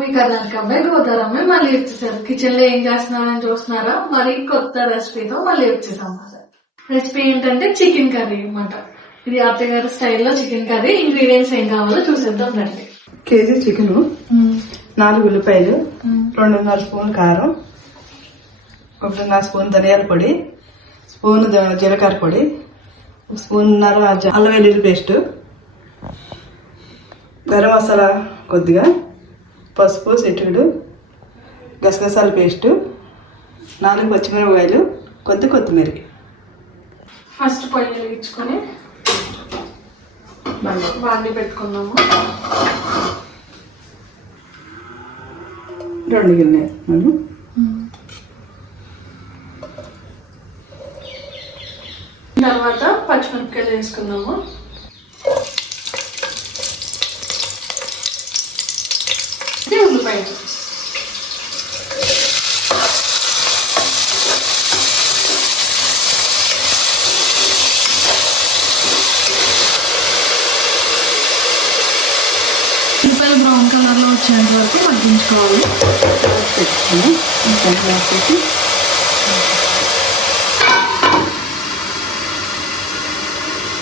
మీ కర్ణాటక అబ్బాయి గోదారమ్మ మళ్ళీ వచ్చేసారు. కిచెన్ లో ఏం చేస్తున్నారని చూస్తున్నారా? మరి కొత్త రెసిపీతో మళ్ళీ వచ్చేసాం. రెసిపీ ఏంటంటే చికెన్ కర్రీ అన్నమాట. ఇది అత్తగారి స్టైల్లో చికెన్ కర్రీ. ఇంగ్రీడియంట్స్ ఏం కావాలో చూసేద్దాం రండి. కేజీ చికెన్, 4 ఉల్లిపాయలు, 2.5 స్పూన్ కారం, 1.5 స్పూన్ ధనియాల పొడి, స్పూన్ జీలకర్ర పొడి, 1.5 స్పూన్ అల్లం వెల్లుల్లి పేస్ట్, గరం మసాలా కొద్దిగా, పసుపు చిటికెడు, గసగసాల పేస్టు, 4 పచ్చిమిరపకాయలు, కొత్తిమీర. ఫస్ట్ పొయ్యి వెలిగించుకొని బాండి పెట్టుకున్నాము. 2 గిన్నెలు తర్వాత పచ్చిమిరపకాయలు వేసుకున్నాము. ఉల్లిపాయలు బ్రౌన్ కలర్ లో వచ్చేంత వరకు మగ్గించుకోవాలి.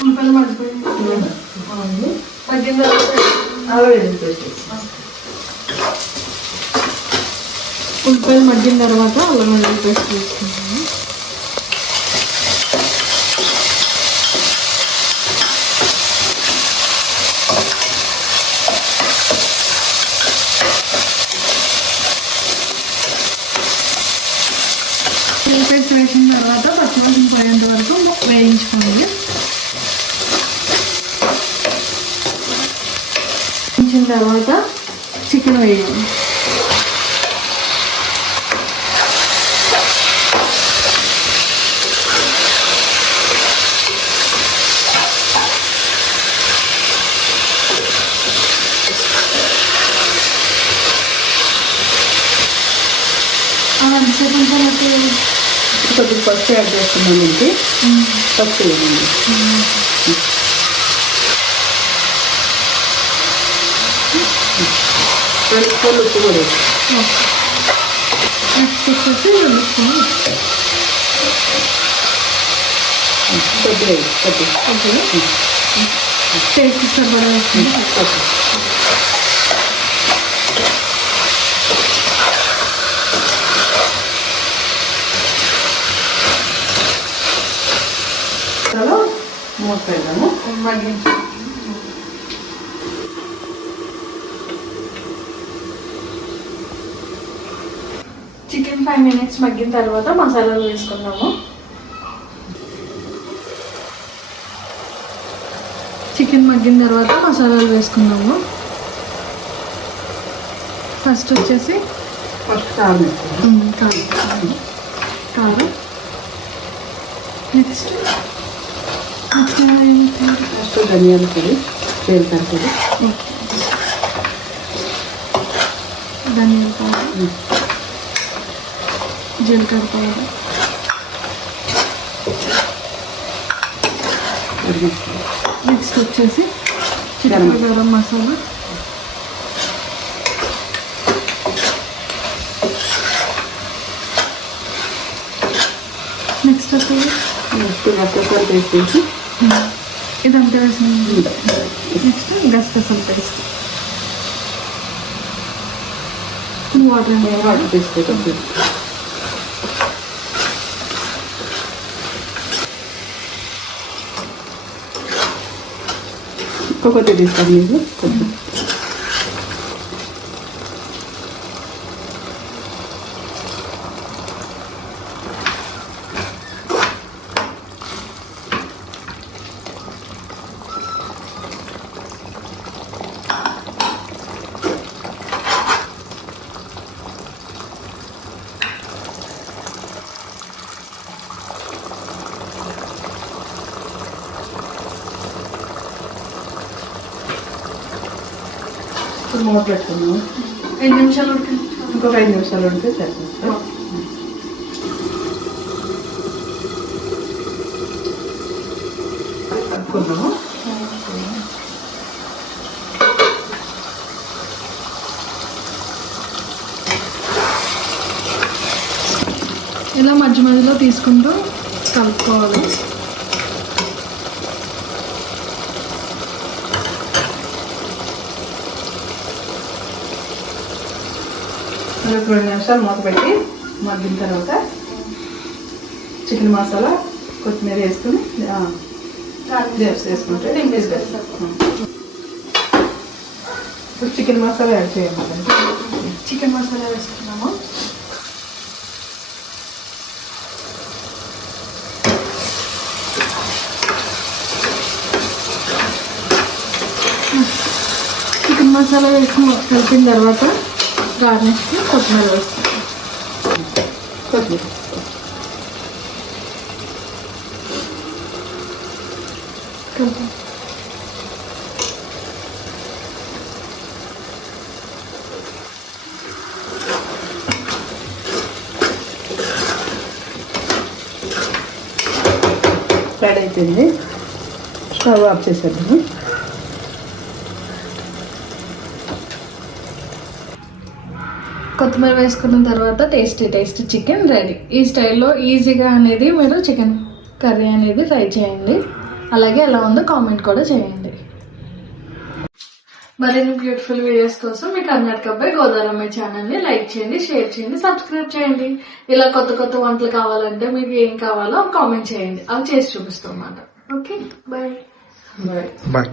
ఉల్లిపాయలు మగ్గిన ఉల్లిపాయలు మగ్గిన తర్వాత అల్లం వెల్లుల్లి పేస్ట్ వేసుకుంటాము. పేస్ట్ వేసిన తర్వాత పచ్చివాసన పోయేంత వరకు వేయించుకోండి. వేయించిన తర్వాత చికెన్ వేయాలి. కొద్దిగా పసుపు యాడ్ చేస్తున్నాం. ఇంటి పసుపు వేయండి. స్పూన్లు ఉప్పు కూడా కొద్దిగా టేస్ట్ సరిపడా మూత పెడదాము. చికెన్ 5 minutes మగ్గిన తర్వాత మసాలాలు వేసుకున్నాము. చికెన్ మగ్గిన తర్వాత మసాలాలు వేసుకున్నాము. ఫస్ట్ వచ్చేసి కారం, నెక్స్ట్ ధనియాల పొడి, జీలకర్ర పొడి, ధనియాల పౌడర్, జీలకర్ర పౌడర్, నెక్స్ట్ వచ్చేసి గరం మసాలా, నెక్స్ట్ వచ్చేసి గసగసాల పేస్ట్ వేసి ఇదంతా వేసిన నెక్స్ట్ గసగసాల పేస్ట్, వాటర్ తీసుకుంటాం. కొద్దిగా తీస్తాం. మీరు కొద్దిగా మూత పెట్టుకున్నాము. 5 నిమిషాలు ఉడికి ఇంకొక 5 నిమిషాలు ఉడితే సరిపోతుంది. కలుపుకున్నాము. ఇలా మధ్య మధ్యలో తీసుకుంటూ కలుపుకోవాలి. ఒక 2 నిమిషాలు మూత పెట్టి మగ్గిన తర్వాత చికెన్ మసాలా కొత్తిమీర వేసుకుని వేసుకుంటే ఇప్పుడు చికెన్ మసాలా యాడ్ చేయాలి. చికెన్ మసాలా వేసుకున్నాము. చికెన్ మసాలా వేసి కలిపిన తర్వాత గార్నిష్కి కొత్తిమీర వేస్తాం. కొత్తిమీర కలిపి రెడీ అయిపోయింది. స్టవ్ ఆఫ్ చేసేద్దాము. కొత్తిమీర వేసుకున్న తర్వాత టేస్టీ చికెన్ రెడీ. ఈ స్టైల్లో ఈజీగా అనేది మీరు చికెన్ కర్రీ అనేది ట్రై చేయండి. అలాగే ఎలా ఉందో కామెంట్ కూడా చేయండి. మరిన్ని బ్యూటిఫుల్ వీడియోస్ కోసం మీ కర్ణాటక అబ్బాయి గోదావరమ్మ ఛానల్ ని లైక్ చేయండి, షేర్ చేయండి, సబ్స్క్రైబ్ చేయండి. ఇలా కొత్త వంటలు కావాలంటే మీకు ఏం కావాలో కామెంట్ చేయండి, అవి చేసి చూపిస్తాం అన్నమాట. Okay, bye. బాయ్. బాయ్.